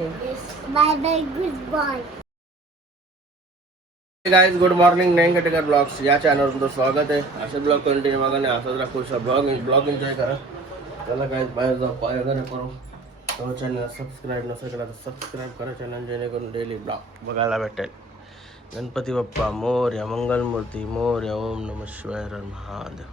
Bye bye good boy guys good morning Nain Katekar blogs या चॅनलवर तुमचं स्वागत आहे. असे ब्लॉग कंटिन्यू बघा आणि असंच राखू ब्लॉग एन्जॉय करा. चला गाइस बाहेर जाऊ पाय वगैरे करू. तो चॅनल सबस्क्राईब नसेल केला तर सबस्क्राईब करा चॅनल जेणेकरून डेली ब्लॉग बघायला भेटेल. गणपती बाप्पा मोरया, मंगलमूर्ती मोरया. ओम नमः शिवाय हर महादेव.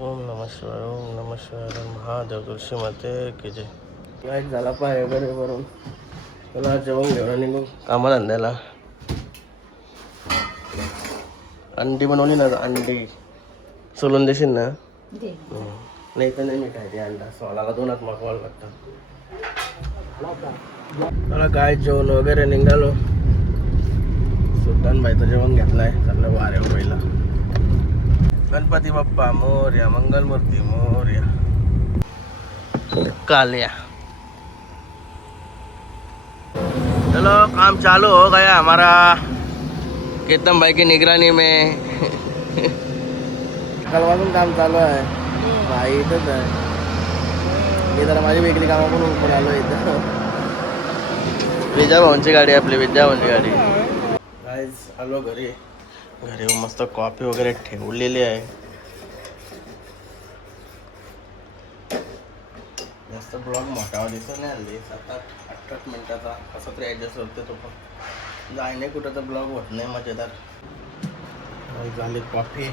ओम नमः शिवाय, ओम नमः शिवाय हर महादेव. तुळशी माते की जय. गाइस झाला पाय वगैरे करून चला जेवण घेऊन निघू कामाधंद्याला. अंडी बनवली ना, अंडी सोलून देशील ना. नाही तर नाही मिठायची अंडा सोलाला 2 हात मागवायला लागतात. मला काय जेवण वगैरे निघालो. सुलतान भाईचं जेवण घेतलंय. चाललं वाऱ्या पहिला. गणपती बाप्पा मोरया, मंगलमूर्ती मोरया. कालिया. चलो काम चालू हो गया हमारा केतन भाई की निगरानी में. कलवासून काम चालू आहे. भाई इथंच आहे. मी जरा माझी वेगळी कामं पण उभं आलो इथं. विजय भाऊंची गाडी, आपली विद्या भाऊंची गाडी. गाईज आलो घरी. घरी मस्त कॉफी वगैरे ठेवलेली आहे. जास्त ब्लॉग मोठा दिसत नाही हल्ली. 7-8 मिनिटाचा असं तरी ॲडजस्ट होते. तो पण जाय नाही कुठं तर ब्लॉग होत नाही मजेदार. झाली कॉफी.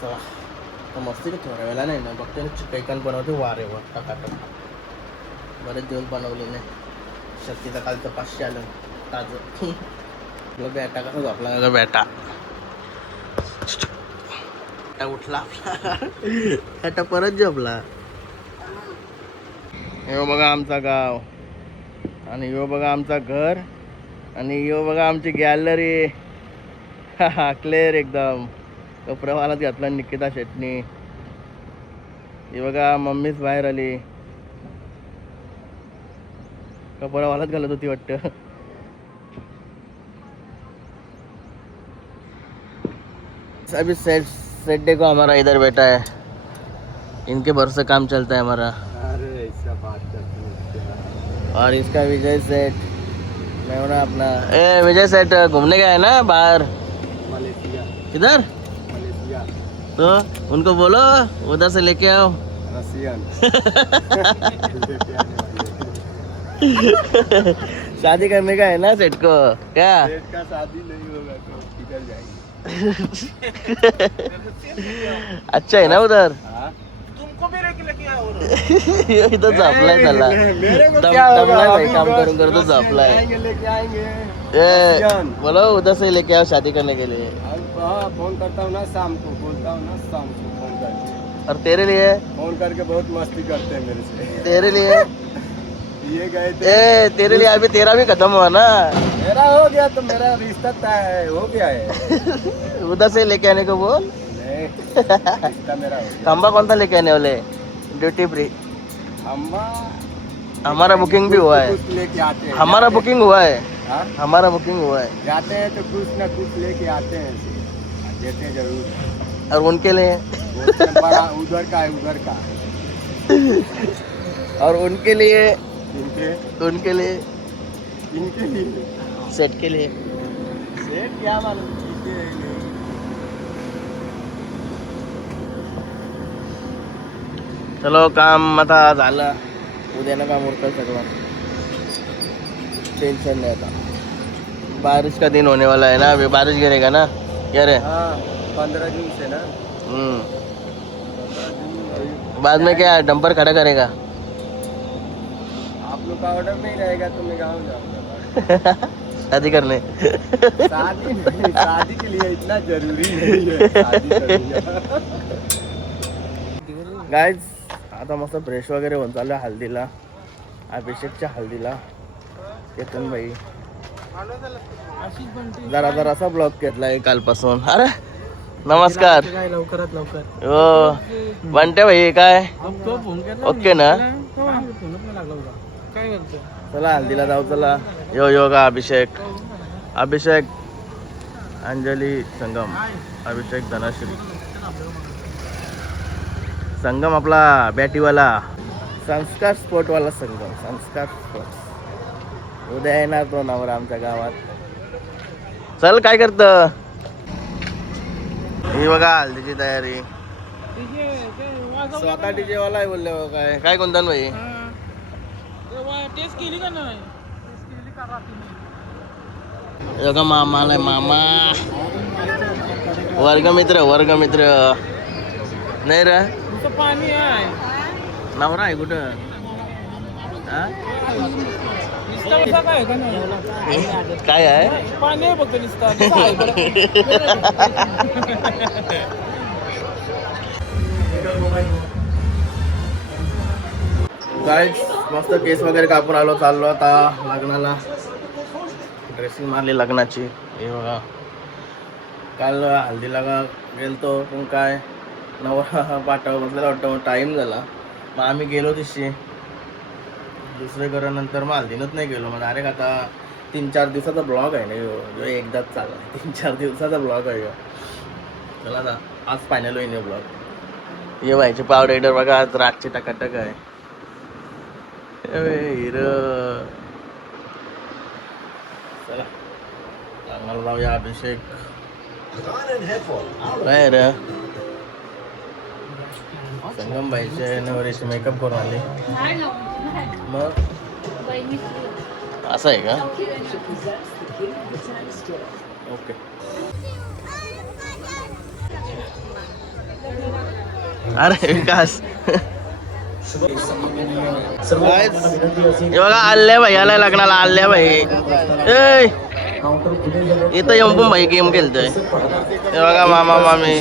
चला तर मस्ती थोड्या वेळेला नाही ना बघते चिकन बनवते वारेवर टाकाटक. बरेच दिवस बनवले नाही. शक्तीचा कालचं 500 आलं ताजं. आपला बॅटा कसा झोपला का बॅटा. उठला आपला. बॅटा परत झोपला. यो बघा आमचा गाव आणि यो बघा आमचा घर आणि यो बघा आमची गॅलरी. हा क्लिअर एकदम. कपड्यावालाच घातला निकिता शेटनी. ही बघा मम्मीच बाहेर आली. कपड्यावालाच घालत होती वाटतं. अभी सेट देखो हमारा इधर बैठा है. इनके भरोसे काम चलता है हमारा. अरे ऐसा बात करते. और इसका विजय सेठ मैं हूँ ना अपना. ए विजय सेठ घूमने गया है ना बाहर. मलेशिया. किधर. मलेशिया. तो उनको बोलो उधर से लेके आओ. रसियन. शादी करने का है ना सेठ को. क्या सेठ का शादी नहीं होगा तो किधर जाएंगे. अच्छा है ना उधर. हाँ? इधर झोपलाय त्याला. मेरे को क्या होगा. दमलाय भाई अभी काम बस करून करून तो रसियन झोपलाय. जाएंगे, लेके आएंगे. ए रसियन. बोलो उधर से लेके आओ शादी करने के लिए. अब हाँ फोन करता हूँ ना शाम को. बोलता हूँ ना शाम को फोन करके. और तेरे लिए. फोन करके बहुत मस्ती करते हैं मेरे से. तेरे लिए. ये गए थे. ए तेरे लिए अभी तेरा भी खत्म हुआ ना. मेरा हो गया तो मेरा रिश्ता तय हो गया है. उधर से लेके आने को बोल. नहीं, रिश्ता मेरा हो गया. खंबा कौन सा लेके आने वाले. Duty free. अम्मा हमारा बुकिंग भी हुआ है. कुछ लेके आते हैं. हमारा जाते हैं. बुकिंग हुआ है. हाँ? हमारा बुकिंग हुआ है. जाते हैं तो कुछ ना कुछ लेके आते हैं. देते हैं जरूर. और उनके लिए. बोलते हैं बड़ा उधर का है उधर का. और उनके लिए. इनके उनके लिए. इनके लिए. सेट के लिए. सेठ क्या मालूम. इनके लिए. चलो काम आता झालं. उद्यानं काम उरकल सगळं. टेंशन नहीं आता. बारिश का दिन होने वाला है ना. अभी बारिश गिरेगा ना. क्या रे. हाँ 15 जून से ना. 15 जून अभी. बाद में क्या डंपर खड़ा करेगा. आप लोग का ऑर्डर नहीं रहेगा तो मैं गाँव जाऊँगा. शादी करने. शादी नहीं, शादी के लिए इतना जरूरी नहीं है शादी करना. गाइज आता मस्त फ्रेश वगैरे होऊन चालू आहे हल्दीला. अभिषेकच्या हल्दीला. केतन भाई जरासा ब्लॉग घेतलाय कालपासून. अरे नमस्कार. लवकरात लवकर. हो बंटे भाई काय ओके ना. काय करतो. चला हल्दीला जाऊ. चला यो योगा अभिषेक. अभिषेक अंजली संगम. अभिषेक धनश्री संगम आपला बॅटीवाला. संस्कार स्पोर्टवाला संगम. संस्कार स्पोर्ट. उद्या येणार तो नवरा आमच्या गावात. चल काय करत ही बघा हल्दीची तयारी. स्वतः डीजे वाला आहे बोलले हो. काय काय कोणता भाई टेस्ट केली का नाही? बघा मामा आलाय. मामा वर्गमित्र नाही रे नुसतं पाणी आहे. नवरा आहे कुठं? हा? नुसतं कसा काय का नाही? काय आहे? पाणी आहे फक्त नुसतं. गाईज मस्त केस वगैरे कापून आलो. चाललो आता लग्नाला. ड्रेसिंग मारली लग्नाची. हे बघा काल हल्दीला गेलतो पण काय नवरा पाठव म्हटलं वाटतं टाईम झाला. मग आम्ही गेलो तिशी दुसरे नंतर मग हल्दीनच नाही गेलो. मग डायरेक्ट आता 3-4 दिवसाचा ब्लॉग आहे ना ह्यो एकदाच चालला. 3-4 दिवसाचा ब्लॉग आहे ह्यो. चला आता आज फायनल होईन हे ब्लॉग. ये व्हायचे पावडर बघा आज रातची टकाटक आहे. चला चांगला जाऊया अभिषेक. काय रे संगमबाईचे नवरीचे मेकअप करून आले. मग असं आहे का? ओके. अरे विकास हे बघा आल्या भाई आलाय लग्नाला. आल्या भाई इथं येऊन भाई गेम खेळतोय. हे बघा मामा मामी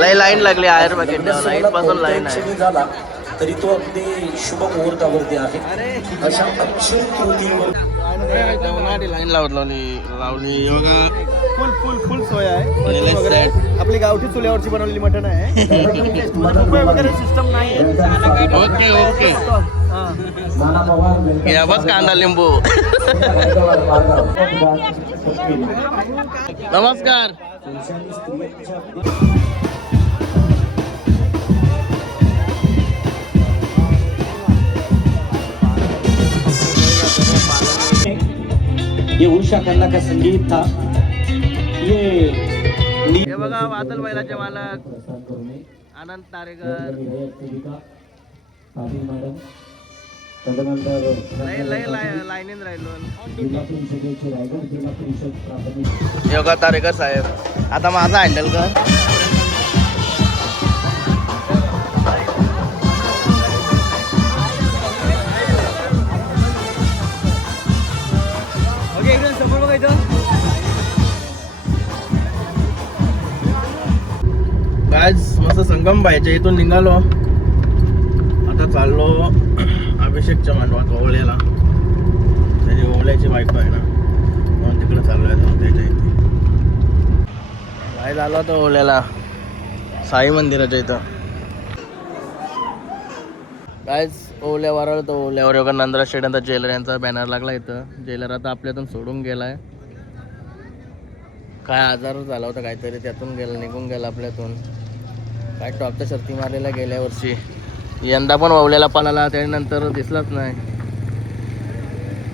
लय लाईन लागली आयर बकेट लाईट पासून लाईन आहे. तरी तो अगदी शुभ मुहूर्तावरती आहे. अशा अक्षय तृतीयेवर लाईन लावली बघा. फुल सोय आहे. आपली गावठी चुल्यावरची बनवलेली मटण आहे. वगैरे सिस्टम नाही. ओके या बस कांदा लिंबू. नमस्कार. ये उषा खन्ना का संगीत था. ये हे बघा वादल बैलाचे मालक आनंद तारेकर. लय लाईनीत राहिलो. योगा तारेकर साहेब आता माझा हँडल कर. आज मस्त संगमबाईच्या इथून निघालो. आता चाललो अभिषेकच्या मांडवात ओवळ्याला. त्याची ओवळ्याची बायको आहे ना म्हणून तिकडे चाललो आहे त्याच्या इथे. काय झालं होतं ओवळ्याला साई मंदिराच्या इथं. काय ओवल्या वरळ तो ओवल्यावर योगा नंद्रा स्टेडियमचा जेलर यांचा बॅनर लागला इथं. जेलर आता आपल्यातून सोडून गेलाय. काय आजार झाला होता काहीतरी त्यातून गेला निघून गेला आपल्यातून. काय टॉपच्या शर्ती मारलेला गेल्या वर्षी. यंदा पण ओवल्याला पळाला त्यानंतर दिसलाच नाही.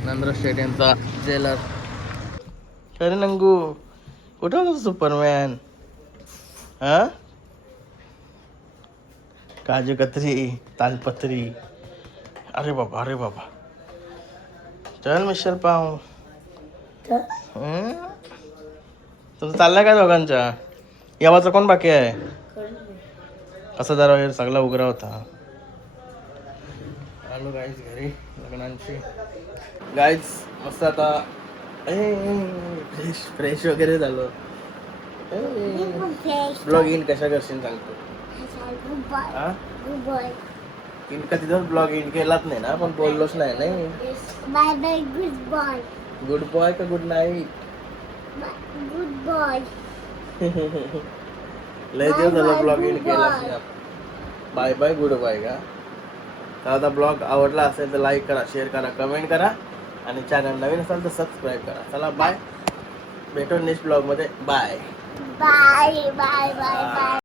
नंद्रा स्टेडियमचा जेलर. अरे नंगू कुठं होता सुपरमॅन? हा काजू कतरी तालपत्री. अरे बाबा चल मिशेल पाव. तुझं चाललंय काय दोघांच्या? यावाचा कोण बाकी आहे? कसा जरा वगैरे सगळा उघडा होता. आलो गाईज घरी लग्नांची. गाईज मस्त आता फ्रेश वगैरे झालो. ब्लॉग इन कशा करशील सांगतो. इनका तिथं ब्लॉग इन केलाच नाही ना पण बोललोच नाही. Bye bye good boy. Good boy का गुड नाईट? Good boy. लय दिवस झालं ब्लॉग इन केला. बाय बाय गुड बाय का? तर आता ब्लॉग आवडला असेल तर लाईक करा, शेअर करा, कमेंट करा आणि चॅनल नवीन असेल तर सबस्क्राईब करा. चला बाय. भेटू नेक्स्ट ब्लॉग मध्ये. Bye bye bye bye bye.